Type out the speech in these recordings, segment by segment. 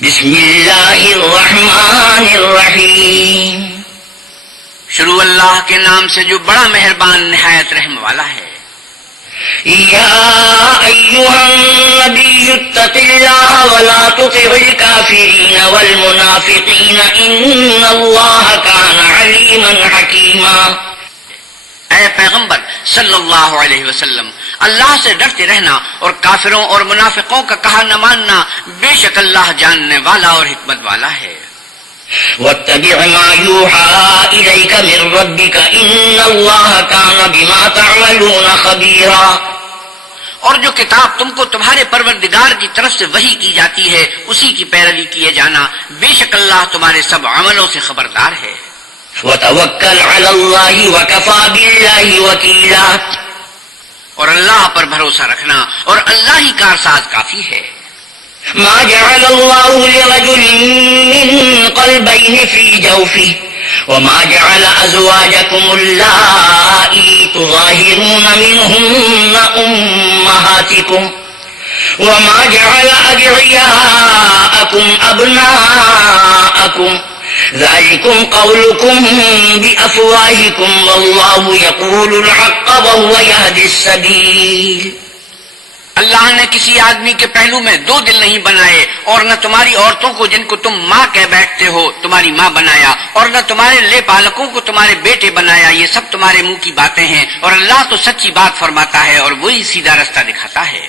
بسم اللہ الرحمن الرحیم، شروع اللہ کے نام سے جو بڑا مہربان نہایت رحم والا ہے۔ یا ایھا النبی اتق اللہ ولا تطع الکافرین والمنافقین ان اللہ کان علیما حکیما۔ اے پیغمبر صلی اللہ علیہ وسلم، اللہ سے ڈرتے رہنا اور کافروں اور منافقوں کا کہا نہ ماننا، بے شک اللہ جاننے والا اور حکمت والا ہے۔ واتبع ما یوحی الیک من ربک ان اللہ کان بما تعملون خبیرا۔ اور جو کتاب تم کو تمہارے پروردگار کی طرف سے وحی کی جاتی ہے اسی کی پیروی کیے جانا، بے شک اللہ تمہارے سب عملوں سے خبردار ہے۔ وتوکل علی اللہ وکفی باللہ وکیلا۔ اور اللہ پر بھروسہ رکھنا اور اللہ ہی کارساز کافی ہے۔ ما جعل اللہ لرجل من قلبین فی جوفہ وما جعل ازواجکم اللائی تظاہرون منہن امہاتکم وما جعل ادعیاءکم ابناءکم ذلكم قولكم بأفواهكم والله يقول الحق وهو يهدي السبيل۔ اللہ نے کسی آدمی کے پہلو میں دو دل نہیں بنائے، اور نہ تمہاری عورتوں کو جن کو تم ماں کہہ بیٹھتے ہو تمہاری ماں بنایا، اور نہ تمہارے لے پالکوں کو تمہارے بیٹے بنایا، یہ سب تمہارے منہ کی باتیں ہیں، اور اللہ تو سچی بات فرماتا ہے اور وہی سیدھا رستہ دکھاتا ہے۔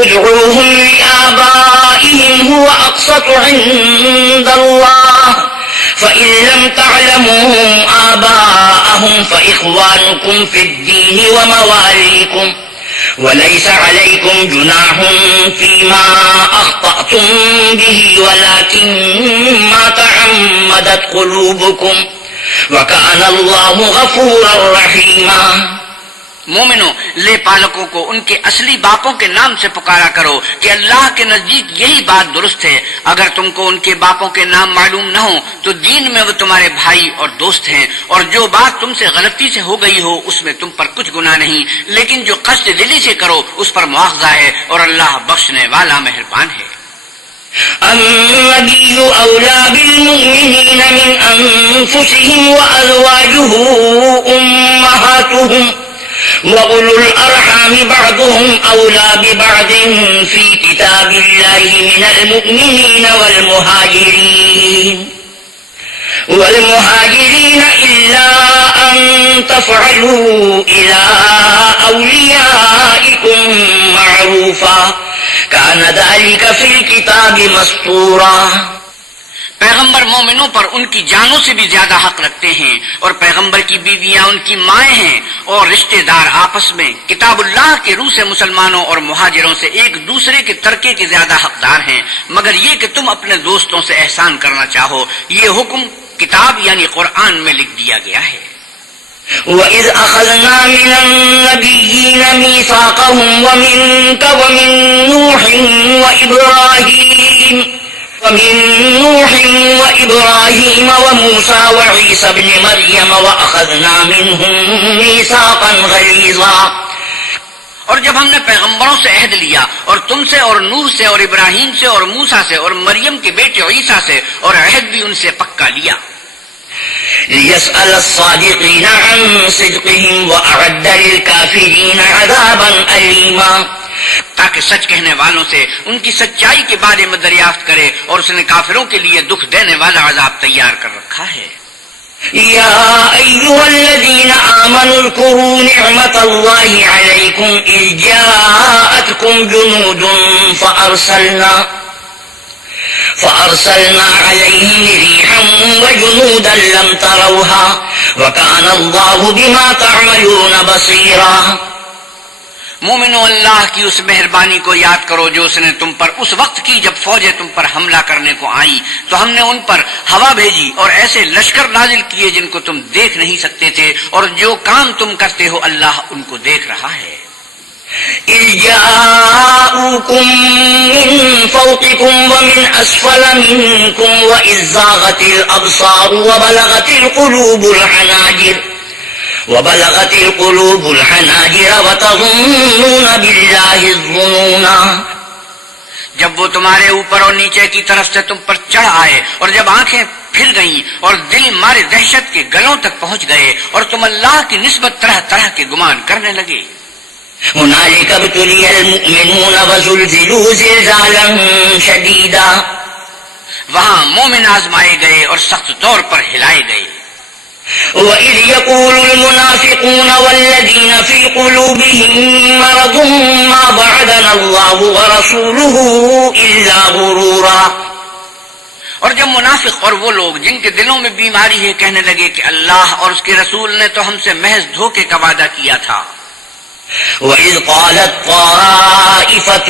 ادعوهم لآبائهم هو أقسط عند الله فإن لم تعلموا آباءهم فإخوانكم في الدين ومواليكم وليس عليكم جناح فيما أخطأتم به ولكن ما تعمدت قلوبكم وكان الله غفورا رحيما۔ مومنوں، لے پالکوں کو ان کے اصلی باپوں کے نام سے پکارا کرو کہ اللہ کے نزدیک یہی بات درست ہے۔ اگر تم کو ان کے باپوں کے نام معلوم نہ ہو تو دین میں وہ تمہارے بھائی اور دوست ہیں، اور جو بات تم سے غلطی سے ہو گئی ہو اس میں تم پر کچھ گناہ نہیں، لیکن جو قصد دلی سے کرو اس پر مواخذہ ہے، اور اللہ بخشنے والا مہربان ہے۔ النبي أولى بالمؤمنين من أنفسهم وأزواجه أمهاتهم وأولو الأرحام بعضهم أولى ببعض في كتاب الله من المؤمنين والمهاجرين إلا أن تفعلوا إلى أوليائكم معروفا كان ذلك في الكتاب مسطورا۔ پیغمبر مومنوں پر ان کی جانوں سے بھی زیادہ حق رکھتے ہیں، اور پیغمبر کی بیویاں ان کی مائیں ہیں، اور رشتہ دار آپس میں کتاب اللہ کے روح سے مسلمانوں اور مہاجروں سے ایک دوسرے کے ترکے کے زیادہ حقدار ہیں، مگر یہ کہ تم اپنے دوستوں سے احسان کرنا چاہو۔ یہ حکم کتاب یعنی قرآن میں لکھ دیا گیا ہے۔ وَإِذْ أَخَذْنَا مِنَ النَّبِيِّينَ مِيثَاقَهُمْ وَمِنكَ وَمِن نُوحٍ وَإِبْرَاهِيمَ وَمُوسَى وَعِيسَى ابْنِ مَرْيَمَ وَأَخَذْنَا مِنْهُم مِّيثَاقًا غَلِيظًا۔ اور جب ہم نے پیغمبروں سے عہد لیا، اور تم سے اور نوح سے اور ابراہیم سے اور موسیٰ سے اور مریم کے بیٹے عیسیٰ سے، اور عہد بھی ان سے پکا لیا۔ لِيَسْأَلَ الصَّادِقِينَ عَن صِدْقِهِمْ وَأَعَدَّ لِلْكَافِرِينَ عَذَابًا أَلِيمًا، تاکہ سچ کہنے والوں سے ان کی سچائی کے بارے میں دریافت کرے، اور اس نے کافروں کے لیے دکھ دینے والا عذاب تیار کر رکھا ہے۔ یا ایھا الذین آمنوا اذکروا نعمت اللہ علیکم اذ جاءتکم جنود فأرسلنا علیہم ریحا وجنودا لم تروها وکان اللہ بما تعملون بصیرا۔ مومنو، اللہ کی اس مہربانی کو یاد کرو جو اس نے تم پر اس وقت کی جب فوجیں تم پر حملہ کرنے کو آئیں، تو ہم نے ان پر ہوا بھیجی اور ایسے لشکر نازل کیے جن کو تم دیکھ نہیں سکتے تھے، اور جو کام تم کرتے ہو اللہ ان کو دیکھ رہا ہے۔ إِذْ جَاءُوكُم مِّن فَوْقِكُمْ وَمِنْ أَسْفَلَ مِنكُمْ وَإِذْ زَاغَتِ الْأَبْصَارُ وَبَلَغَتِ الْقُلُوبُ الْحَنَاجِرَ وَتَظُنُّونَ بِاللَّهِ الظُّنُونَا۔ جب وہ تمہارے اوپر اور نیچے کی طرف سے تم پر چڑھ آئے اور جب آنکھیں پھر گئیں اور دل مارے دہشت کے گلوں تک پہنچ گئے اور تم اللہ کی نسبت طرح طرح کے گمان کرنے لگے. هنالك ابتلي المؤمنون وزلزلوا زلزالا شديدا. وہاں مومن آزمائے گئے اور سخت طور پر ہلائے گئے. وَإِذْ يَقُولُ الْمُنَافِقُونَ وَالَّذِينَ فِي قُلُوبِهِم مَّرَضٌ مَّا وَعَدَنَا اللَّهُ وَرَسُولُهُ إِلَّا غُرُورًا. اور جب منافق اور وہ لوگ جن کے دلوں میں بیماری ہے کہنے لگے کہ اللہ اور اس کے رسول نے تو ہم سے محض دھوکے کا وعدہ کیا تھا. وَإِذْ قَالَتْ طَائِفَةٌ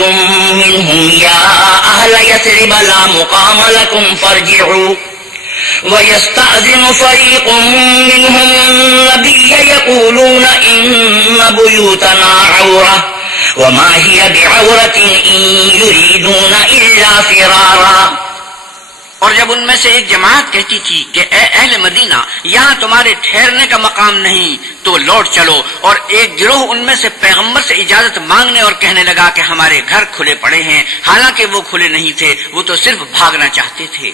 مِّنْهُمْ يَا أَهْلَ يَثْرِبَ لَا مُقَامَ لَكُمْ فَارْجِعُوا وَيَسْتَأْذِنُ فَرِيقٌ مِّنْهُمُ النَّبِيَّ يَقُولُونَ إِنَّ بُيُوتَنَا عَوْرَةٌ وَمَا هِيَ بِعَوْرَةٍ إِن يُرِيدُونَ إِلَّا فِرَارًا. اور جب ان میں سے ایک جماعت کہتی تھی کہ اے اہل مدینہ یہاں تمہارے ٹھہرنے کا مقام نہیں تو لوٹ چلو، اور ایک گروہ ان میں سے پیغمبر سے اجازت مانگنے اور کہنے لگا کہ ہمارے گھر کھلے پڑے ہیں، حالانکہ وہ کھلے نہیں تھے، وہ تو صرف بھاگنا چاہتے تھے.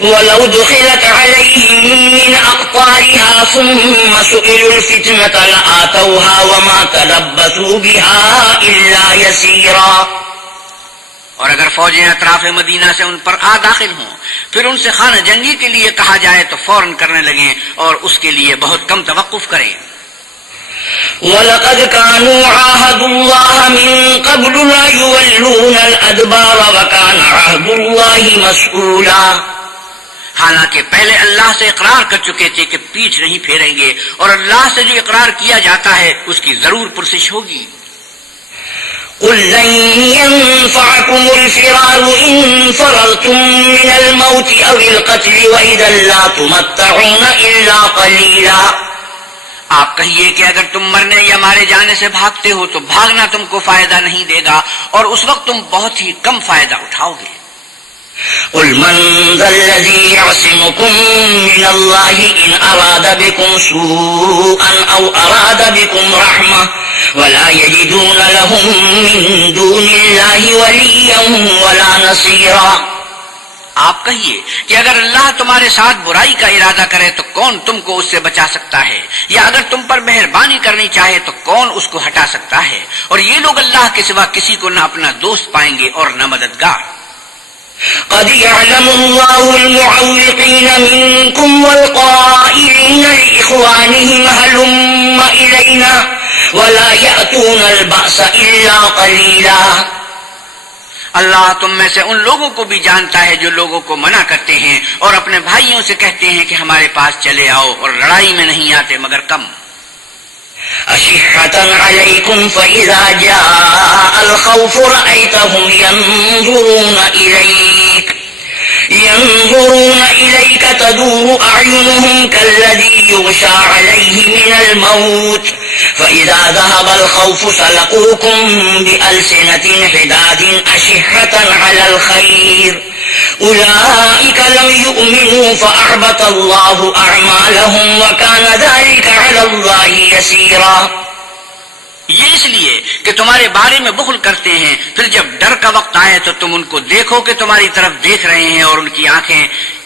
وَلَوْ دُخِلَتْ عَلَيْهِم مِّنْ أَقْطَارِهَا ثُمَّ سُئِلُوا الْفِتْنَةَ لَآتَوْهَا وَمَا تَلَبَّثُوا بِهَا إِلَّا يَسِيرًا. اور اگر فوجیں اطراف مدینہ سے ان پر داخل ہوں پھر ان سے خانہ جنگی کے لیے کہا جائے تو فوراً کرنے لگیں اور اس کے لیے بہت کم توقف کریں. وَلَقَدْ كَانُوا عَاهَدُوا اللَّهَ مِن قَبْلُ لَا يُوَلُّونَ الْأَدْبَارَ وَكَانَ عَهْدُ اللَّهِ مَسْئُولًا. حالانکہ پہلے اللہ سے اقرار کر چکے تھے کہ پیٹھ نہیں پھیریں گے، اور اللہ سے جو اقرار کیا جاتا ہے اس کی ضرور پرسش ہوگی. قُل لَّن يَنفَعَكُمُ الْفِرَارُ إِن فَرَرْتُم مِّنَ الْمَوْتِ أَوِ الْقَتْلِ وَإِذًا لَّا تُمَتَّعُونَ إِلَّا قَلِيلًا. آپ کہیے کہ اگر تم مرنے یا مارے جانے سے bھاگتے ہو تو بھاگنا تم کو فائدہ نہیں دے گا، اور اس وقت تم بہت ہی کم فائدہ اٹھاؤ گے. قُلْ مَنْ ذَا الَّذِي يَعْصِمُكُم مِّنَ اللَّهِ إِنْ أَرَادَ بِكُمْ سُوءًا أَوْ أَرَادَ بِكُمْ رَحْمَةً وَلَا يَجِدُونَ لَهُم مِّن دُونِ اللَّهِ وَلِيًّا وَلَا نَصِيرًا. آپ کہیے کہ اگر اللہ تمہارے ساتھ برائی کا ارادہ کرے تو کون تم کو اس سے بچا سکتا ہے، یا اگر تم پر مہربانی کرنی چاہے تو کون اس کو ہٹا سکتا ہے. اور یہ لوگ اللہ کے سوا کسی کو نہ اپنا دوست پائیں گے اور نہ مددگار. قد يعلم الله المعوقين منكم والقائلين لإخوانهم هلم إلينا ولا يأتون البأس إلا قليلا. اللہ تم میں سے ان لوگوں کو بھی جانتا ہے جو لوگوں کو منع کرتے ہیں اور اپنے بھائیوں سے کہتے ہیں کہ ہمارے پاس چلے آؤ، اور لڑائی میں نہیں آتے مگر کم. أشحة عليكم فإذا جاء الخوف رأيتهم ينظرون إليك تدور أعينهم كالذي يغشى عليه من الموت فإذا ذهب الخوف سلقوكم بألسنة حداد أشحة على الخير أولئك لم يؤمنوا فأحبط الله أعمالهم وكان ذلك على الله يسيرا. یہ اس لیے کہ تمہارے بارے میں بخل کرتے ہیں، پھر جب ڈر کا وقت آئے تو تم ان کو دیکھو کہ تمہاری طرف دیکھ رہے ہیں اور ان کی آنکھیں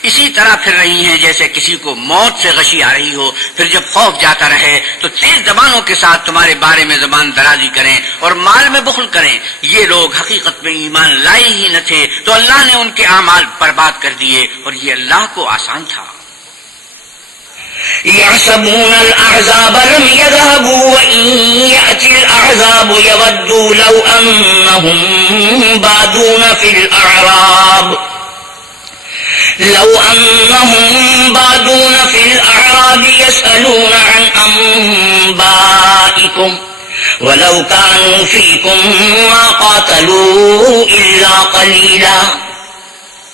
اسی طرح پھر رہی ہیں جیسے کسی کو موت سے غشی آ رہی ہو. پھر جب خوف جاتا رہے تو تیز زبانوں کے ساتھ تمہارے بارے میں زبان درازی کریں اور مال میں بخل کریں. یہ لوگ حقیقت میں ایمان لائے ہی نہ تھے تو اللہ نے ان کے اعمال برباد کر دیے، اور یہ اللہ کو آسان تھا. يحسبون الأحزاب لم يذهبوا وإن يأتي الأحزاب يودوا لو أنهم بادون في الأعراب يسألون عن أنبائكم ولو كانوا فيكم ما قاتلوا إلا قليلا.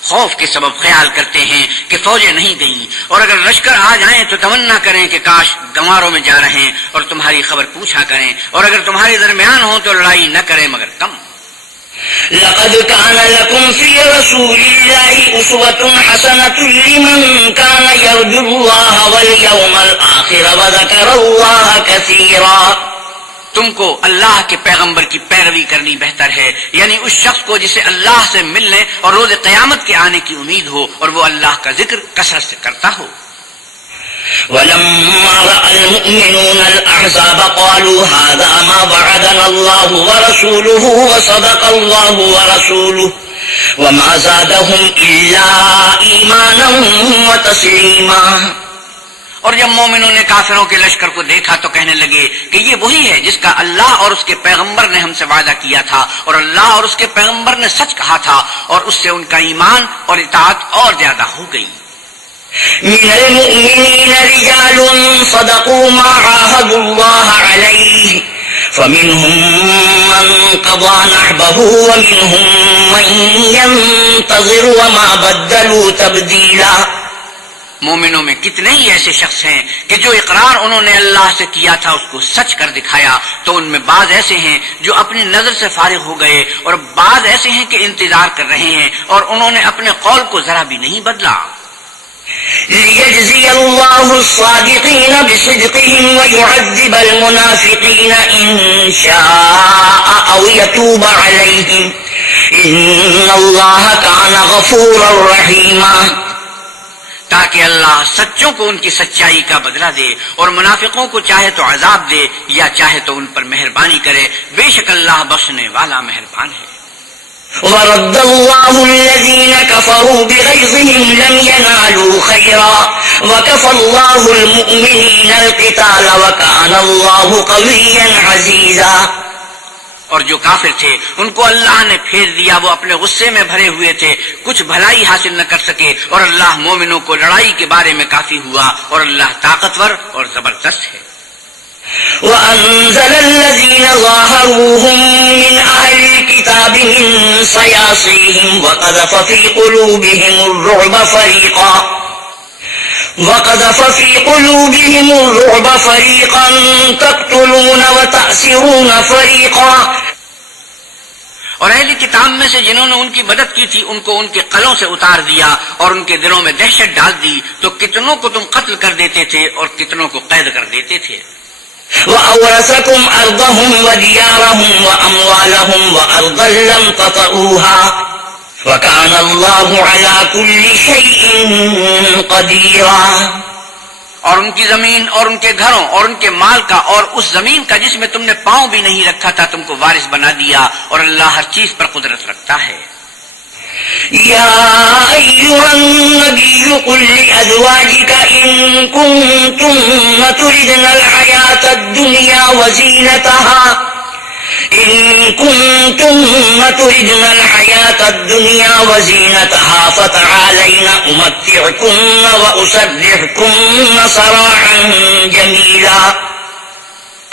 خوف کے سبب خیال کرتے ہیں کہ فوجیں نہیں گئیں، اور اگر لشکر آ جائیں تو تمنا کریں کہ کاش گنواروں میں جا رہے ہیں اور تمہاری خبر پوچھا کریں، اور اگر تمہارے درمیان ہوں تو لڑائی نہ کریں مگر کم. لقد كان لكم في رسول الله أسوة حسنة لمن كان يرجو الله واليوم الآخر وذكر الله كثيرا. تم کو اللہ کے پیغمبر کی پیروی کرنی بہتر ہے، یعنی اس شخص کو جسے اللہ سے ملنے اور روز قیامت کے آنے کی امید ہو اور وہ اللہ کا ذکر کثرت سے کرتا ہو۔ ولما رأى المؤمنون الأحزاب قالوا هذا ما وعدنا الله ورسوله وصدق الله ورسوله وما زادهم إلا إيمانا وتسليما۔ اور جب مومنوں نے کافروں کے لشکر کو دیکھا تو کہنے لگے کہ یہ وہی ہے جس کا اللہ اور اس کے پیغمبر نے ہم سے وعدہ کیا تھا، اور اللہ اور اس کے پیغمبر نے سچ کہا تھا، اور اس سے ان کا ایمان اور اطاعت اور زیادہ ہو گئی۔ من المؤمنين رجال صدقوا ما عاهدوا الله عليه فمنهم من قضى نحبه ومنهم من ينتظر وما بدلوا تبديلا۔ مومنوں میں کتنے ہی ایسے شخص ہیں کہ جو اقرار انہوں نے اللہ سے کیا تھا اس کو سچ کر دکھایا، تو ان میں بعض ایسے ہیں جو اپنی نظر سے فارغ ہو گئے، اور بعض ایسے ہیں کہ انتظار کر رہے ہیں اور انہوں نے اپنے قول کو ذرا بھی نہیں بدلا۔ ليجزي الله الصادقين بصدقهم ويعذب المنافقين إن شاء أو يتوب عليهم إن الله كان غفورا رحيما۔ تاکہ اللہ سچوں کو ان کی سچائی کا بدلہ دے اور منافقوں کو چاہے تو عذاب دے یا چاہے تو ان پر مہربانی کرے، بے شک اللہ بخشنے والا مہربان ہے۔ ورد الله الذين كفروا بغيظهم لم ينالوا خيرا وكفى الله المؤمنين القتال وكان الله قويا عزيزا۔ اور جو کافر تھے ان کو اللہ نے پھیر دیا، وہ اپنے غصے میں بھرے ہوئے تھے، کچھ بھلائی حاصل نہ کر سکے، اور اللہ مومنوں کو لڑائی کے بارے میں کافی ہوا، اور اللہ طاقتور اور زبردست ہے۔ وأنزل الذين ظاهروهم من أهل الكتاب من صياصيهم وقذف في قلوبهم الرعب فريقا تقتلون وتأسرون فريقا۔ اور اہل کتاب میں سے جنہوں نے ان کی مدد کی تھی ان کو ان کے قلعوں سے اتار دیا اور ان کے دلوں میں دہشت ڈال دی، تو کتنوں کو تم قتل کر دیتے تھے اور کتنوں کو قید کر دیتے تھے۔ وَأَوْرَثَكُمْ أَرْضَهُمْ وَدِيَارَهُمْ وَأَمْوَالَهُم وَأَرْضًا لَّمْ تَطَئُوهَا وَكَانَ اللَّهُ عَلَى كُلِّ شَيْءٍ قَدِيرًا۔ اور ان کی زمین اور ان کے گھروں اور ان کے مال کا اور اس زمین کا جس میں تم نے پاؤں بھی نہیں رکھا تھا تم کو وارث بنا دیا، اور اللہ ہر چیز پر قدرت رکھتا ہے۔ يا أيها النبي قل لأزواجك إن كنتن تردن الحياة الدنيا وزينتها فتعالين أمتعكن وأسرحكن سراحا جميلا۔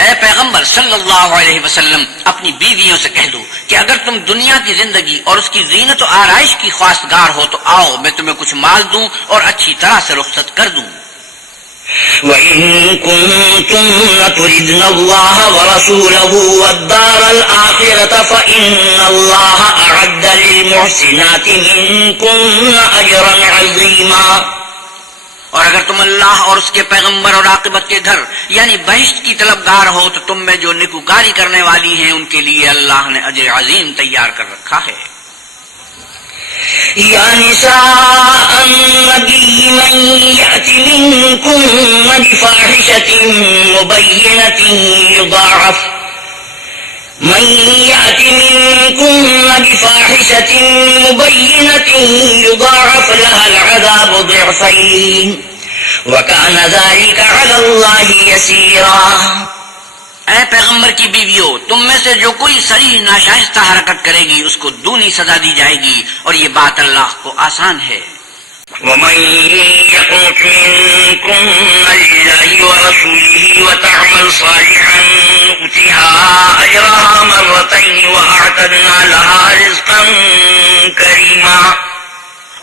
اے پیغمبر صلی اللہ علیہ وسلم اپنی بیویوں سے کہہ دو کہ اگر تم دنیا کی زندگی اور اس کی زینت و آرائش کی خواستگار ہو تو آؤ، میں تمہیں کچھ مال دوں اور اچھی طرح سے رخصت کر دوں۔ وَإِن كُنتُنَّ تُرِدْنَ اللَّهَ وَرَسُولَهُ وَالدَّارَ الْآخِرَةَ فَإِنَّ اللَّهَ أَعَدَّ لِلْمُحْسِنَاتِ مِنكُنَّ أَجْرًا عَظِيمًا۔ اور اگر تم اللہ اور اس کے پیغمبر اور عاقبت کے گھر یعنی بہشت کی طلبگار ہو تو تم میں جو نیکوکاری کرنے والی ہیں ان کے لیے اللہ نے اجر عظیم تیار کر رکھا ہے۔ یا نساء النبی من یأت منکن بفاحشة مبینة يضاعف لها العذاب ضعفين وكان ذلك على الله يسيرا۔ اے پیغمبر کی بیویوں، تم میں سے جو کوئی صحیح ناشائستہ حرکت کرے گی اس کو دونی سزا دی جائے گی، اور یہ بات اللہ کو آسان ہے۔ ومن يقنت منكن لله ورسوله وتعمل صالحا نؤتها أجرها مرتين وأعتدنا لها رزقا كريما۔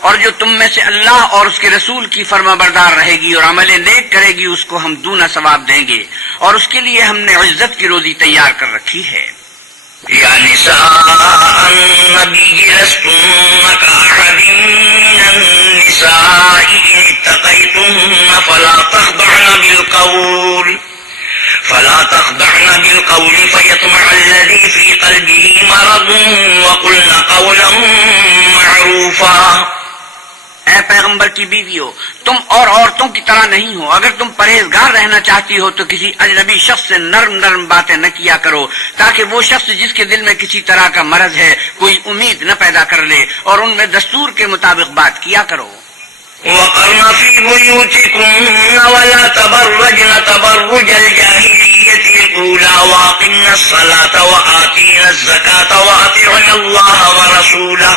اور جو تم میں سے اللہ اور اس کے رسول کی فرما بردار رہے گی اور عمل نیک کرے گی اس کو ہم دونا ثواب دیں گے، اور اس کے لیے ہم نے عزت کی روزی تیار کر رکھی ہے۔ یا نساء النبی لستن كأحد من النساء إن اتقيتن فلا تخضعن بالقول فلا تخضعن بالقول فيطمع الذي في قلبه مرض وقلن قولا معروفا۔ اے پیغمبر کی بیویو، تم اور عورتوں کی طرح نہیں ہو۔ اگر تم پرہیزگار رہنا چاہتی ہو تو کسی اجنبی شخص سے نرم نرم باتیں نہ کیا کرو، تاکہ وہ شخص جس کے دل میں کسی طرح کا مرض ہے کوئی امید نہ پیدا کر لے، اور ان میں دستور کے مطابق بات کیا کرو۔ وقرن في بيوتكن ولا تبرجن تبرج الجاهلية الأولى وأقمن الصلاة وآتينا الزكاة وأطعنا الله ورسوله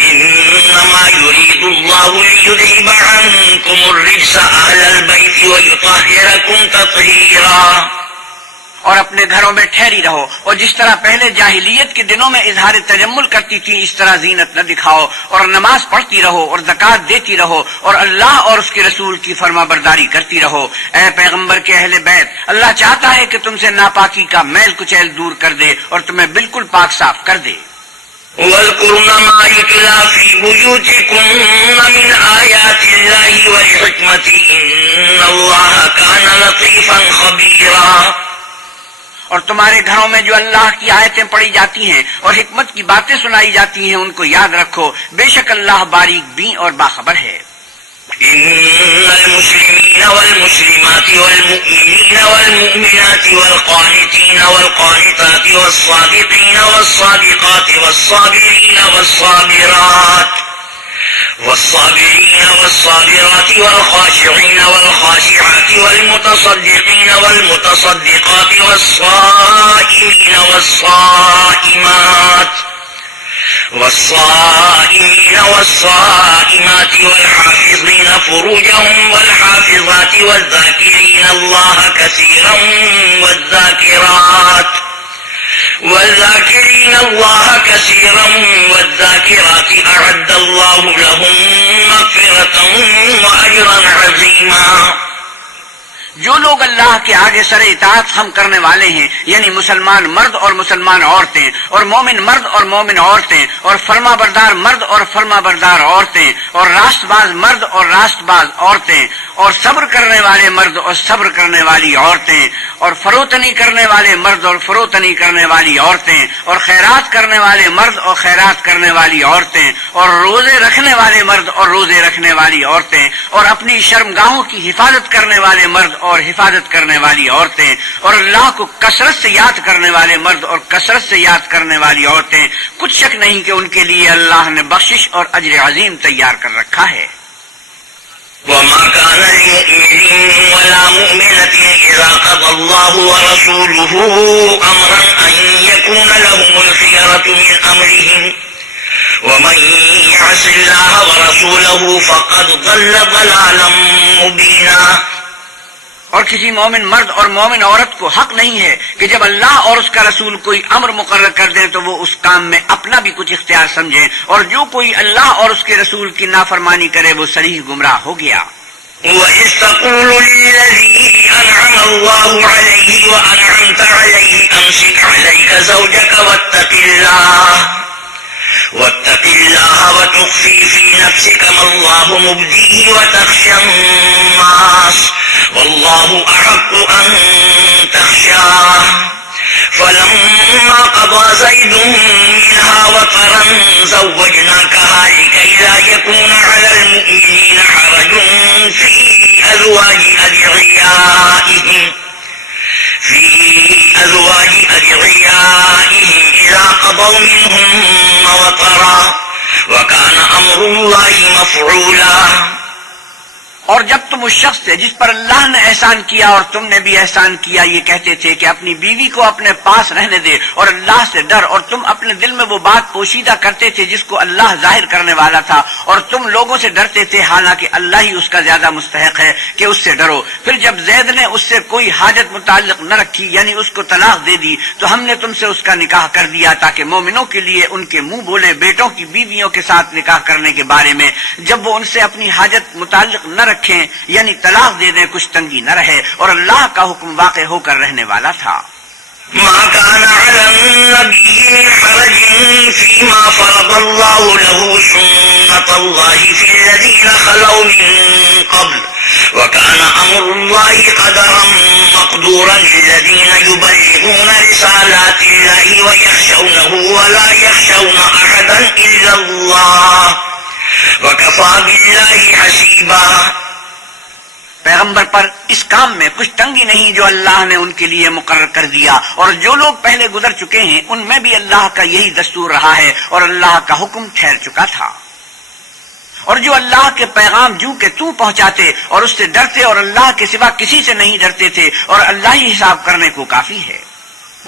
إنما يريد الله ليذهب عنكم الرجس أهل البيت ويطهركم تطهيرا۔ اور اپنے گھروں میں ٹھہری رہو، اور جس طرح پہلے جاہلیت کے دنوں میں اظہار تجمل کرتی تھی اس طرح زینت نہ دکھاؤ، اور نماز پڑھتی رہو اور زکوٰۃ دیتی رہو، اور اللہ اور اس کے رسول کی فرما برداری کرتی رہو۔ اے پیغمبر کے اہل بیت، اللہ چاہتا ہے کہ تم سے ناپاکی کا میل کچیل دور کر دے اور تمہیں بالکل پاک صاف کر دے۔ وَاذْكُرْنَ مَا يُتْلَىٰ فِي بُيُوتِكُنَّ مِنْ آيَاتِ اللَّهِ وَالْحِكْمَةِ إِنَّ اللَّهَ كَانَ لَطِيفًا خَبِيرًا۔ اور تمہارے گھروں میں جو اللہ کی آیتیں پڑھی جاتی ہیں اور حکمت کی باتیں سنائی جاتی ہیں ان کو یاد رکھو، بے شک اللہ باریک بین اور باخبر ہے۔ إن المسلمين والمسلمات والمؤمنين والمؤمنات والقانتين والقانتات والصادقين والصادقات والصابرين والصابرات والخاشعين والخاشعات والمتصدقين والمتصدقات والصائمين والصائمات والحافظين فروجهم والحافظات والذاكرين الله كثيرا والذاكرات أعد الله لهم مغفرة وأجرا عظيما۔ جو لوگ اللہ کے آگے سر اطاعت خم کرنے والے ہیں، یعنی مسلمان مرد اور مسلمان عورتیں، اور مومن مرد اور مومن عورتیں، اور فرما بردار مرد اور فرما بردار عورتیں، اور راست باز مرد اور راست باز عورتیں، اور صبر کرنے والے مرد اور صبر کرنے والی عورتیں، اور فروتنی کرنے والے مرد اور فروتنی کرنے والی عورتیں، اور خیرات کرنے والے مرد اور خیرات کرنے والی عورتیں، اور روزے رکھنے والے مرد اور روزے رکھنے والی عورتیں، اور اپنی شرمگاہوں کی حفاظت کرنے والے مرد اور حفاظت کرنے والی عورتیں، اور اللہ کو کثرت سے یاد کرنے والے مرد اور کثرت سے یاد کرنے والی عورتیں، کچھ شک نہیں کہ ان کے لیے اللہ نے بخشش اور اجر عظیم تیار کر رکھا ہے۔ وما كان لمؤمن ولا مؤمنة إذا قضى الله ورسوله أمرا أن يكون لهم الخيرة من أمرهم ومن يعص الله ورسوله فقد ضل ضلالا مبينا۔ اور کسی مومن مرد اور مومن عورت کو حق نہیں ہے کہ جب اللہ اور اس کا رسول کوئی امر مقرر کر دیں تو وہ اس کام میں اپنا بھی کچھ اختیار سمجھیں، اور جو کوئی اللہ اور اس کے رسول کی نافرمانی کرے وہ صریح گمراہ ہو گیا۔ وَإِذْ تَقُولُ لِلَّذِي أَنْعَمَ اللَّهُ عَلَيْهِ وَأَنْعَمْتَ عَلَيْهِ أَمْسِكْ عَلَيْكَ زَوْجَكَ واتق الله وتخفي في نفسك ما الله مبديه وتخشى الناس والله أحق أن تخشاه فلما قضى زيد منها وطرا زوجناكها لكي لا يكون على المؤمنين حرج في أزواج أدعيائهم إذا قضوا منهن وطرا وكان أمر الله مفعولا۔ اور جب تم اس شخص سے جس پر اللہ نے احسان کیا اور تم نے بھی احسان کیا یہ کہتے تھے کہ اپنی بیوی کو اپنے پاس رہنے دے اور اللہ سے ڈر، اور تم اپنے دل میں وہ بات پوشیدہ کرتے تھے جس کو اللہ ظاہر کرنے والا تھا، اور تم لوگوں سے ڈرتے تھے حالانکہ اللہ ہی اس کا زیادہ مستحق ہے کہ اس سے ڈرو۔ پھر جب زید نے اس سے کوئی حاجت متعلق نہ رکھی یعنی اس کو طلاق دے دی تو ہم نے تم سے اس کا نکاح کر دیا تاکہ مومنوں کے لیے ان کے منہ بولے بیٹوں کی بیویوں کے ساتھ نکاح کرنے کے بارے میں جب وہ ان سے اپنی حاجت متعلق نہ رکھیں یعنی طلاق دے دیں کچھ تنگی نہ رہے، اور اللہ کا حکم واقع ہو کر رہنے والا تھا۔ ما كان على النبي من حرج فيما فرض الله له سنة سنة الله في الذين خلوا من قبل وكان أمر الله قدرا مقدورا الذين يبلغون رسالات الله ويخشونه ولا يخشون أحدا إلا الله وكفى بالله حسيبا. پیغمبر پر اس کام میں کچھ تنگی نہیں جو اللہ نے ان کے لیے مقرر کر دیا، اور جو لوگ پہلے گزر چکے ہیں ان میں بھی اللہ کا یہی دستور رہا ہے اور اللہ کا حکم ٹھہر چکا تھا. اور جو اللہ کے پیغام جو کہ تو پہنچاتے اور اس سے ڈرتے اور اللہ کے سوا کسی سے نہیں ڈرتے تھے، اور اللہ ہی حساب کرنے کو کافی ہے.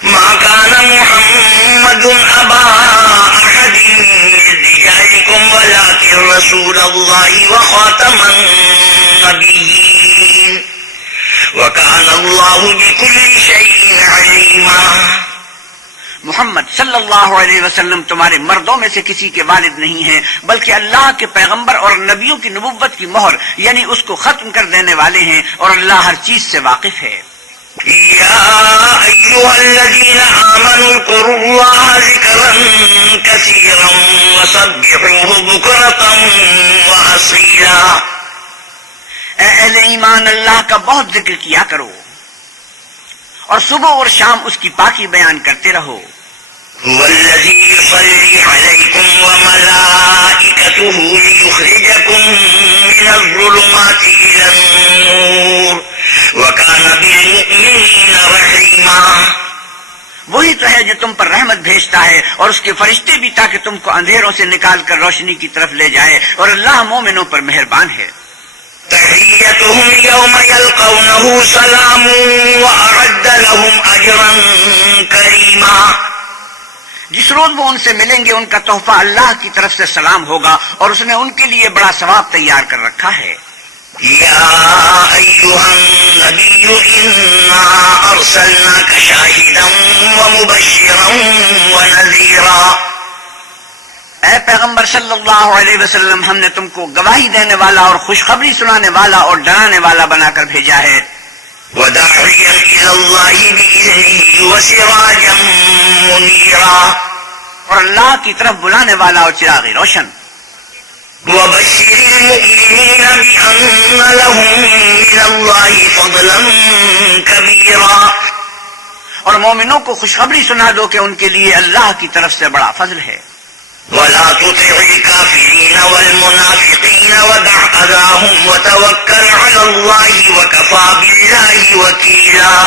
ما كان محمد أبا أحد من رجالكم ولكن رسول الله وخاتم النبيين وكان الله بكل شيء عليما. محمد صلی اللہ علیہ وسلم تمہارے مردوں میں سے کسی کے والد نہیں ہیں، بلکہ اللہ کے پیغمبر اور نبیوں کی نبوت کی مہر یعنی اس کو ختم کر دینے والے ہیں، اور اللہ ہر چیز سے واقف ہے. يا أيها الذين آمنوا اذكروا الله ذكرا كثيرا وسبحوه بكرة وأصيلا. اے اہل ایمان، اللہ کا بہت ذکر کیا کرو اور صبح اور شام اس کی پاکی بیان کرتے رہو. هو الذي يصلي عليكم وملائكته ليخرجكم من الظلمات إلى النور وكان بالمؤمنين رحيما. وہی تو ہے جو تم پر رحمت بھیجتا ہے اور اس کے فرشتے بھی، تاکہ تم کو اندھیروں سے نکال کر روشنی کی طرف لے جائے، اور اللہ مومنوں پر مہربان ہے. تحيتهم يوم يلقونه سلام وأعد لهم أجرا كريما. جس روز وہ ان سے ملیں گے ان کا تحفہ اللہ کی طرف سے سلام ہوگا، اور اس نے ان کے لیے بڑا ثواب تیار کر رکھا ہے. يا أيها النبي إنا أرسلناك شاهدا ومبشرا ونذيرا. اے پیغمبر صلی اللہ علیہ وسلم، ہم نے تم کو گواہی دینے والا اور خوشخبری سنانے والا اور ڈرانے والا بنا کر بھیجا ہے. وداعيا إلى الله بإذنه وسراجا منيرا. اور اللہ کی طرف بلانے والا اور چراغ روشن. وبشر المؤمنين بأن لهم من الله فضلا كبيرا. اور مومنوں کو خوشخبری سنا دو کہ ان کے لیے اللہ کی طرف سے بڑا فضل ہے. ولا تطع الكافرين والمنافقين ودع أذاهم وتوكل على الله وكفى بالله وكيلا.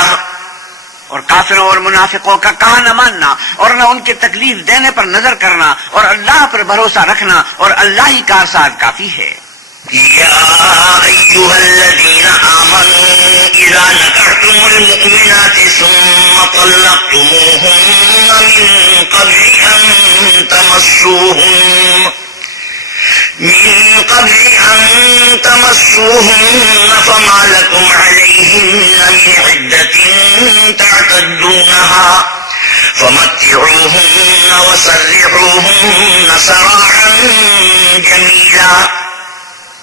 اور کافروں اور منافقوں کا کہا نہ ماننا اور نہ ان کے تکلیف دینے پر نظر کرنا، اور اللہ پر بھروسہ رکھنا، اور اللہ ہی کارساز کافی ہے. يا أيها الذين آمنوا إذا نكحتم المؤمنات ثم طلقتموهن من قبل أن تمسوهن فما لكم عليهن من عدة تعتدونها فمتعوهن وسرحوهن سراحا جميلا.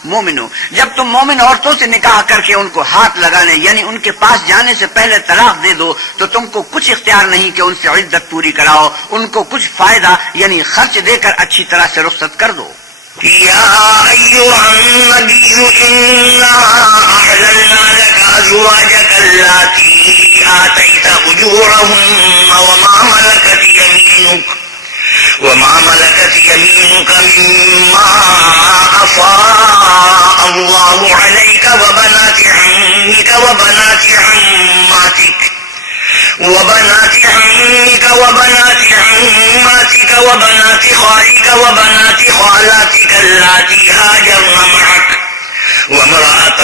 مومنو، جب تم مومن عورتوں سے نکاح کر کے ان کو ہاتھ لگانے یعنی ان کے پاس جانے سے پہلے طلاق دے دو تو تم کو کچھ اختیار نہیں کہ ان سے عدت پوری کراؤ، ان کو کچھ فائدہ یعنی خرچ دے کر اچھی طرح سے رخصت کر دو. يا أيها النبي إنا أحللنا لك أزواجك اللاتي آتيت أجورهن وما ملكت يمينك مما أفاء الله عليك وبنات عمك وبنات عماتك وبنات خالك وبنات خالاتك اللاتي هاجرن معك وامرأة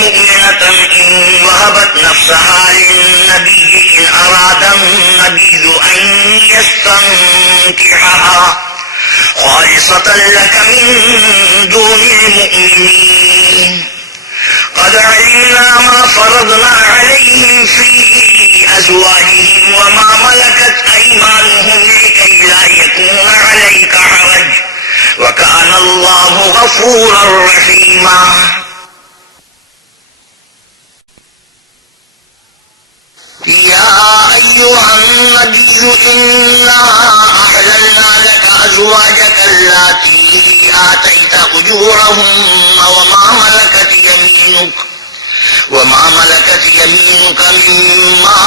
مؤمنة إن وهبت نفسها للنبي إن أراد النبي أن يستنكحها خالصة لك من دون المؤمنين قد علمنا ما فرضنا عليهم في أزواجهم وما ملكت أيمانهم لكي لا يكون عليك حرج وكان الله غفورا رحيما. يا أيها النبي إنا أحللنا لك أزواجك اللاتي آتيت أجورهن وما ملكت يمينك مما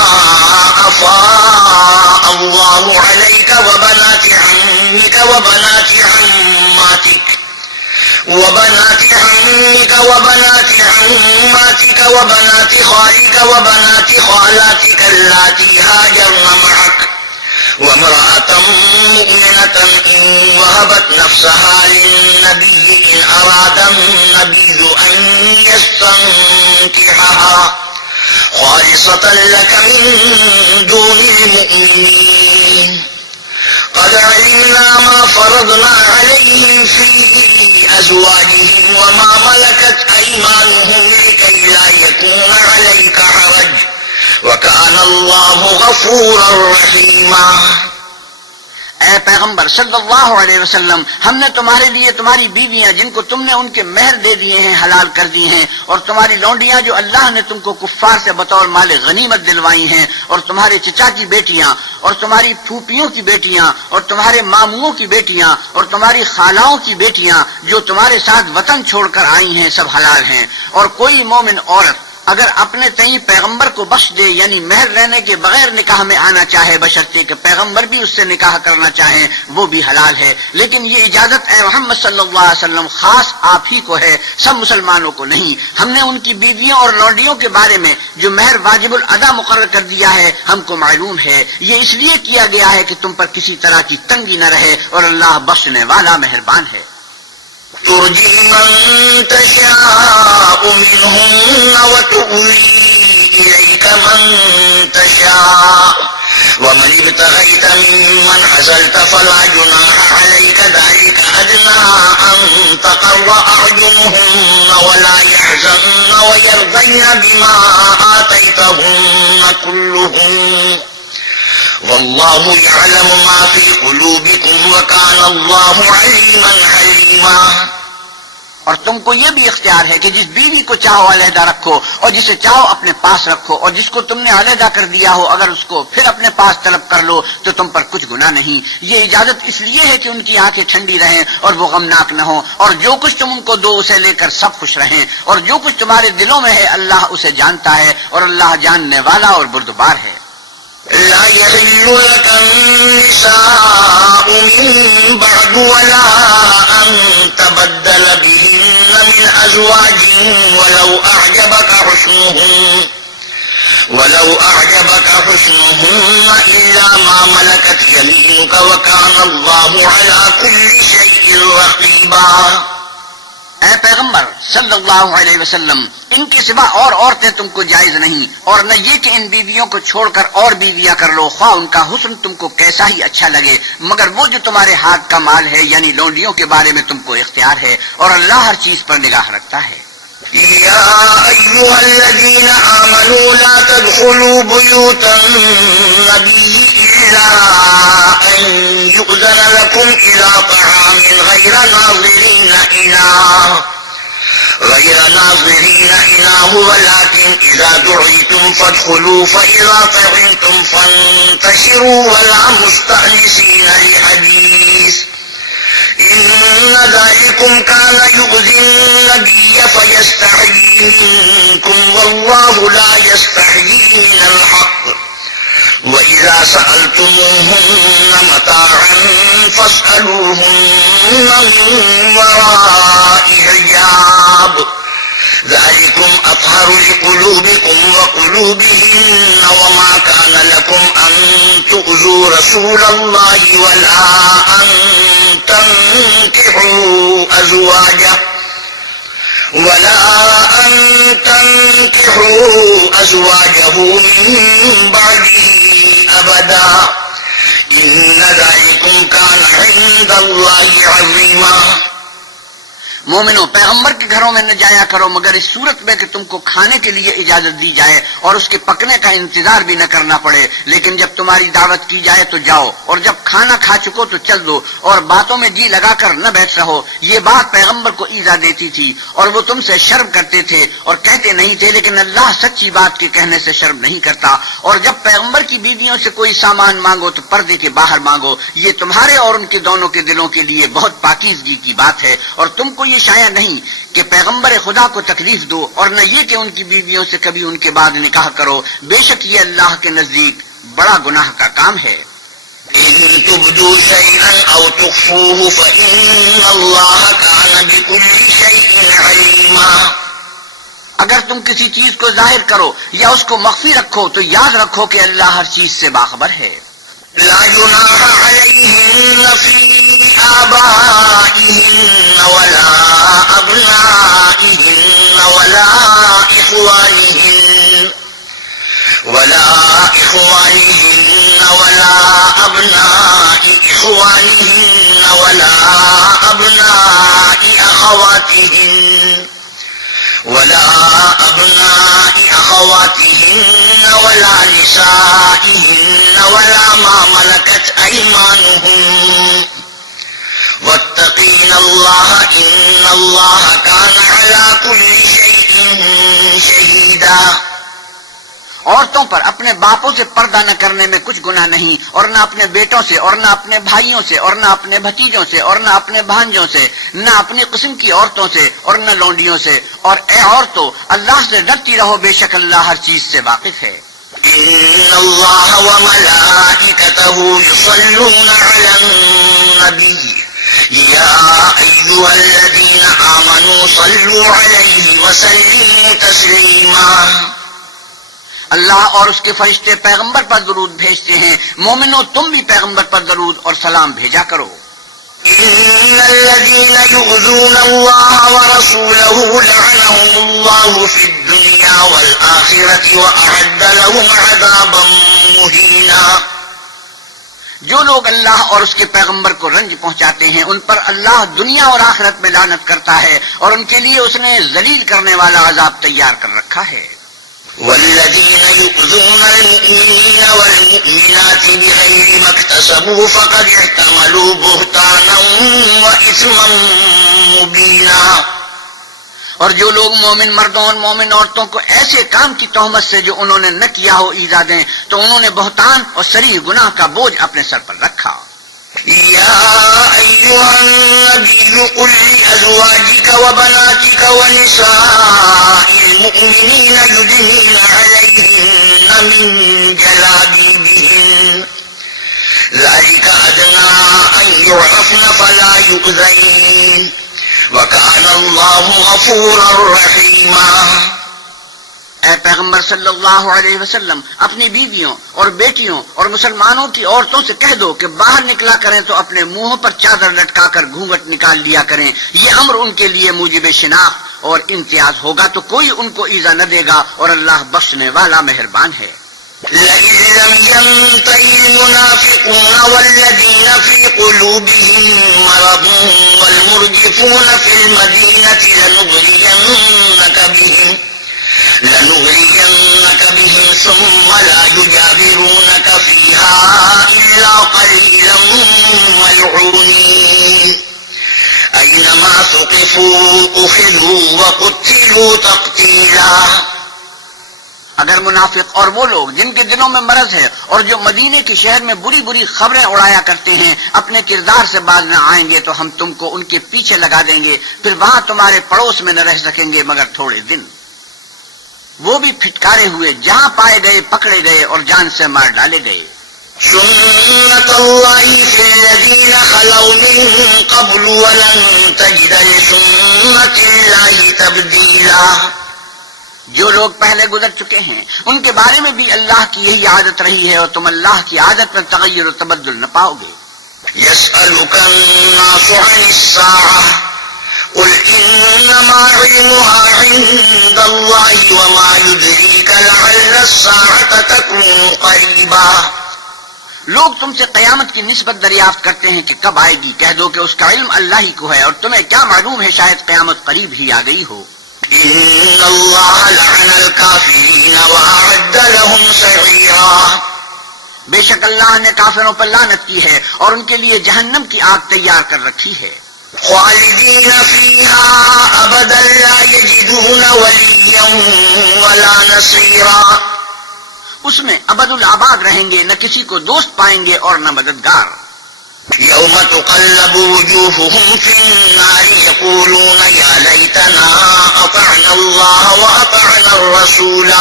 أفاء الله عليك وبنات عمك وبنات عماتك وبنات خالك وبنات خالاتك اللاتي هاجرن معك وامرأة مؤمنة إن وهبت نفسها للنبي إن أراد النبي أن يستنكحها خالصة لك من دون المؤمنين قد علمنا ما فرضنا عليهم في أزواجهم وما ملكت أيمانهم لكي لا يكون عليك حرج وَكَانَ اللَّهُ غَفُورًا رَحِيمًا۔ اے پیغمبر صلی اللہ علیہ وسلم، ہم نے تمہارے لیے تمہاری بیویاں جن کو تم نے ان کے مہر دے دیے ہیں حلال کر دی ہیں، اور تمہاری لونڈیاں جو اللہ نے تم کو کفار سے بطور مال غنیمت دلوائی ہیں، اور تمہارے چچا کی بیٹیاں، اور تمہاری پھوپھیوں کی بیٹیاں، اور تمہارے ماموؤں کی بیٹیاں، اور تمہاری خالاؤں کی بیٹیاں جو تمہارے ساتھ وطن چھوڑ کر آئی ہیں، سب حلال ہیں۔ اور کوئی مومن عورت اگر اپنے تئیں پیغمبر کو بخش دے، یعنی مہر لینے کے بغیر نکاح میں آنا چاہے، بشرطے کہ پیغمبر بھی اس سے نکاح کرنا چاہیں، وہ بھی حلال ہے۔ لیکن یہ اجازت اے محمد صلی اللہ علیہ وسلم خاص آپ ہی کو ہے، سب مسلمانوں کو نہیں۔ ہم نے ان کی بیویوں اور لونڈیوں کے بارے میں جو مہر واجب الادا مقرر کر دیا ہے ہم کو معلوم ہے، یہ اس لیے کیا گیا ہے کہ تم پر کسی طرح کی تنگی نہ رہے، اور اللہ بخشنے والا مہربان ہے۔ ترجي من تشاء منهن وتؤوي إليك من تشاء ومن ابتغيت ممن عزلت فلا جناح عليك ذلك أدنى أن تقر أعينهن ولا يحزن ويرضين بما آتيتهن كلهن والله يعلم ما في قلوبكم وكان الله عليما حليما۔ اور تم کو یہ بھی اختیار ہے کہ جس بیوی کو چاہو علیحدہ رکھو، اور جسے چاہو اپنے پاس رکھو، اور جس کو تم نے علیحدہ کر دیا ہو اگر اس کو پھر اپنے پاس طلب کر لو تو تم پر کچھ گناہ نہیں۔ یہ اجازت اس لیے ہے کہ ان کی آنکھیں ٹھنڈی رہیں اور وہ غمناک نہ ہوں، اور جو کچھ تم ان کو دو اسے لے کر سب خوش رہیں، اور جو کچھ تمہارے دلوں میں ہے اللہ اسے جانتا ہے، اور اللہ جاننے والا اور بردبار ہے۔ لا يحل لك النساء من بعد ولا أن تبدل بهن من أزواج ولو أعجبك حسنهن إلا ما ملكت يمينك وكان الله على كل شيء رقيبا۔ اے پیغمبر صلی اللہ علیہ وسلم، ان کے سوا اور عورتیں تم کو جائز نہیں، اور نہ یہ کہ ان بیویوں کو چھوڑ کر اور بیویاں کر لو، خواہ ان کا حسن تم کو کیسا ہی اچھا لگے، مگر وہ جو تمہارے ہاتھ کا مال ہے یعنی لونڈیوں کے بارے میں تم کو اختیار ہے، اور اللہ ہر چیز پر نگاہ رکھتا ہے۔ يا أيها الذين آمنوا لا تدخلوا بيوت النبي إلا أن يؤذن لكم إلى طعام غير ناظرين إناه ولكن إذا دعيتم فادخلوا فإذا طعمتم فانتشروا ولا مستأنسين لحديث إن ذلكم كان يؤذي النبي فيستحيي منكم والله لا يستحيي من الحق وإذا سألتموهن متاعا فاسألوهن من وراء حجاب ذلكم أطهر لقلوبكم وقلوبهن وما كان لكم أن تؤذوا رسول الله ولا أن تنكحوا أزواجه من بعده أبدا إن ذلكم كان عند الله عظيما۔ مومنو، پیغمبر کے گھروں میں نہ جایا کرو مگر اس صورت میں کہ تم کو کھانے کے لیے اجازت دی جائے اور اس کے پکنے کا انتظار بھی نہ کرنا پڑے، لیکن جب تمہاری دعوت کی جائے تو جاؤ، اور جب کھانا کھا چکو تو چل دو، اور باتوں میں جی لگا کر نہ بیٹھ رہو۔ یہ بات پیغمبر کو ایذا دیتی تھی اور وہ تم سے شرم کرتے تھے اور کہتے نہیں تھے، لیکن اللہ سچی بات کے کہنے سے شرم نہیں کرتا۔ اور جب پیغمبر کی بیویوں سے کوئی سامان مانگو تو پردے کے باہر مانگو، یہ تمہارے اور ان کے دونوں کے دلوں کے لیے بہت پاکیزگی کی بات ہے، اور تم کو یہ یہ شایع نہیں کہ پیغمبر خدا کو تکلیف دو، اور نہ یہ کہ ان کی بیویوں سے کبھی ان کے بعد نکاح کرو، بے شک یہ اللہ کے نزدیک بڑا گناہ کا کام ہے۔ إن تبدوا شيئا أو تخفوه فإن الله كان بكل شيء عليما۔ اگر تم کسی چیز کو ظاہر کرو یا اس کو مخفی رکھو تو یاد رکھو کہ اللہ ہر چیز سے باخبر ہے۔ لا جناح عليهن في آبائهن ولا أبنائهن ولا إخوانهن ولا أبناء إخوانهن ولا أبناء أخواتهن ولا نسائهن ولا ما ملكت أيمانهن واتقين الله إن الله كان على كل شيء شهيدا۔ عورتوں پر اپنے باپوں سے پردہ نہ کرنے میں کچھ گناہ نہیں، اور نہ اپنے بیٹوں سے، اور نہ اپنے بھائیوں سے، اور نہ اپنے بھتیجوں سے، اور نہ اپنے بھانجوں سے، نہ اپنی قسم کی عورتوں سے، اور نہ لونڈیوں سے۔ اور اے عورتوں، اللہ سے ڈرتی رہو، بے شک اللہ ہر چیز سے واقف ہے۔ إن الله وملائكته يصلون على النبي يا أيها الذين آمنوا صلوا عليه وسلموا تسليما۔ اللہ اور اس کے فرشتے پیغمبر پر درود بھیجتے ہیں، مومنو تم بھی پیغمبر پر درود اور سلام بھیجا کرو۔ إن الذين يؤذون الله ورسوله لعنهم الله في الدنيا والآخرة وأعد لهم عذابا مهينا۔ جو لوگ اللہ اور اس کے پیغمبر کو رنج پہنچاتے ہیں ان پر اللہ دنیا اور آخرت میں لعنت کرتا ہے، اور ان کے لیے اس نے ذلیل کرنے والا عذاب تیار کر رکھا ہے۔ والذين يؤذون المؤمنين والمؤمنات بغير ما اكتسبوا فقد احتملوا بهتانا وإثما مبينا۔ اور جو لوگ مومن مردوں اور مومن عورتوں کو ایسے کام کی تہمت سے جو انہوں نے نہ کیا ہو ایذا دیں تو انہوں نے بہتان اور صریح گناہ کا بوجھ اپنے سر پر رکھا۔ يا أيها النبي قل لأزواجك وبناتك ونساء المؤمنين يدنين عليهن من جلابيبهن ذلك أدنى أن يعرفن فلا يؤذين وكان الله غفورا رحيما۔ اے پیغمبر صلی اللہ علیہ وسلم اپنی بیویوں اور بیٹیوں اور مسلمانوں کی عورتوں سے کہہ دو کہ باہر نکلا کریں تو اپنے منہوں پر چادر لٹکا کر گھونگھٹ نکال لیا کریں، یہ امر ان کے لیے موجب شناخت اور امتیاز ہوگا تو کوئی ان کو ایذا نہ دے گا، اور اللہ بخشنے والا مہربان ہے۔ لئن لم ينتهي المنافقون والذين في قلوبهم مرض والمرجفون في المدينة لنغرينك بهم ثم لا يجاورونك فيها إلا قليلا ملعونين أينما ثقفوا أخذوا وقتلوا تقتيلا۔ اگر منافق اور وہ لوگ جن کے دلوں میں مرض ہے اور جو مدینے کے شہر میں بری بری خبریں اڑایا کرتے ہیں اپنے کردار سے باز نہ آئیں گے تو ہم تم کو ان کے پیچھے لگا دیں گے، پھر وہاں تمہارے پڑوس میں نہ رہ سکیں گے مگر تھوڑے دن، وہ بھی پھٹکارے ہوئے، جہاں پائے گئے پکڑے گئے اور جان سے مار ڈالے گئے۔ سنت اللہ فی الذین خلوا من قبل ولن تجد لسنت اللہ تبدیلا۔ جو لوگ پہلے گزر چکے ہیں ان کے بارے میں بھی اللہ کی یہی عادت رہی ہے، اور تم اللہ کی عادت میں تغیر و تبدل نہ پاؤ گے۔ یسألک الناس عن الساعة قل انما علمها عند الله وما يدريك لعل الساعة تكون قريبا۔ لوگ تم سے قیامت کی نسبت دریافت کرتے ہیں کہ کب آئے گی، کہہ دو کہ اس کا علم اللہ ہی کو ہے، اور تمہیں کیا معلوم ہے شاید قیامت قریب ہی آ گئی ہو۔ ان اللہ لعن الکافرین واعد لهم سعیرا۔ بے شک اللہ نے کافروں پر لعنت کی ہے اور ان کے لیے جہنم کی آگ تیار کر رکھی ہے۔ خالدین فیہا ابدا لا یجدون ولیا ولا نصیرا۔ اس میں ابد الآباد رہیں گے، نہ کسی کو دوست پائیں گے اور نہ مددگار۔ یوم تقلب وجوہہم فی النار یقولون يقولون يا ليتنا أطعنا الله وأطعنا الرسول.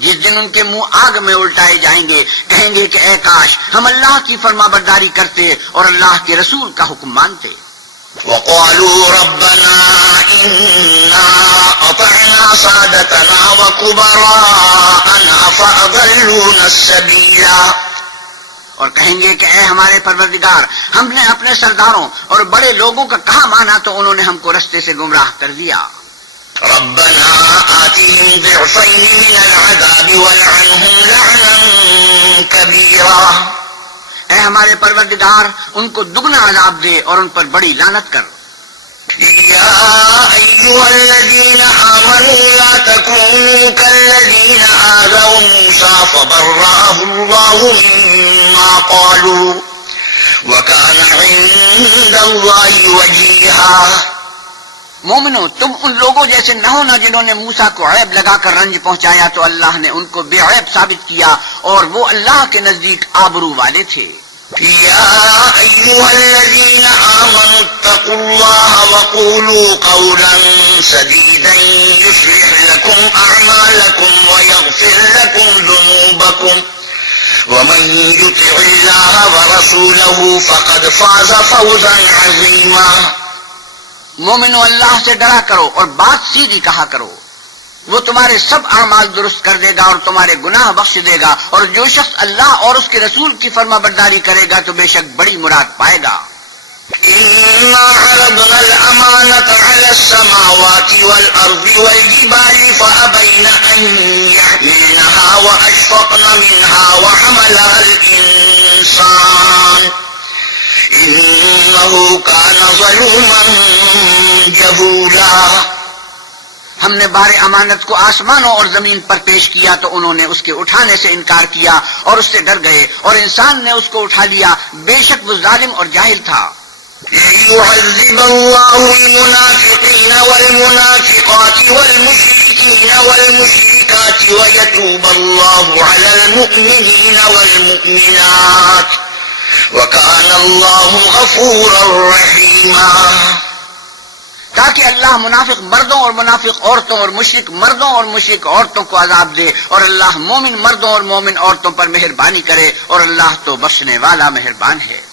جس دن ان کے منہ آگ میں الٹائے جائیں گے کہیں گے کہ اے کاش ہم اللہ کی فرما برداری کرتے اور اللہ کے رسول کا حکم مانتے. وقالوا ربنا إنا أطعنا سادتنا وكبراءنا فأضلونا السبيلا. اور کہیں گے کہ اے ہمارے پروردگار ہم نے اپنے سرداروں اور بڑے لوگوں کا کہا مانا تو انہوں نے ہم کو رستے سے گمراہ کر دیا. ربنا آتهم ضعفين من العذاب والعنهم لعنا كبيرا. اے ہمارے پروردگار ان کو دگنا عذاب دے اور ان پر بڑی لعنت کر. يا أيها الذين آمنوا لا تكونوا كالذين آذوا موسى فبرأه الله مما قالوا وكان عند الله وجيها. مومنو تم ان لوگوں جیسے نہ ہونا جنہوں نے موسیٰ کو عیب لگا کر رنج پہنچایا تو اللہ نے ان کو بے عیب ثابت کیا اور وہ اللہ کے نزدیک آبرو والے تھے. يا أيها الذين آمنوا اتقوا الله وقولوا قولا سديدا يصلح لكم أعمالكم ويغفر لكم ذنوبكم ومن يطع الله ورسوله فقد فاز فوزا عظيما. مومنو اللہ سے ڈرا کرو اور بات سیدھی کہا کرو. وہ تمہارے سب اعمال درست کر دے گا اور تمہارے گناہ بخش دے گا اور جو شخص اللہ اور اس کے رسول کی فرما برداری کرے گا تو بے شک بڑی مراد پائے گا. إنا عرضنا الأمانة على السماوات والأرض والجبال فأبين أن يحملنها وأشفقن منها وحملها الإنسان إنه كان ظلوما جهولا. ہم نے بار امانت کو آسمانوں اور زمین پر پیش کیا تو انہوں نے اس کے اٹھانے سے انکار کیا اور اس سے ڈر گئے اور انسان نے اس کو اٹھا لیا بے شک وہ ظالم اور جاہل تھا. ليعذب الله المنافقين والمنافقات والمشركين والمشركات ويتوب الله على المؤمنين والمؤمنات وكان الله غفورا رحيما. تاکہ اللہ منافق مردوں اور منافق عورتوں اور مشرک مردوں اور مشرک عورتوں کو عذاب دے اور اللہ مومن مردوں اور مومن عورتوں پر مہربانی کرے اور اللہ تو بخشنے والا مہربان ہے.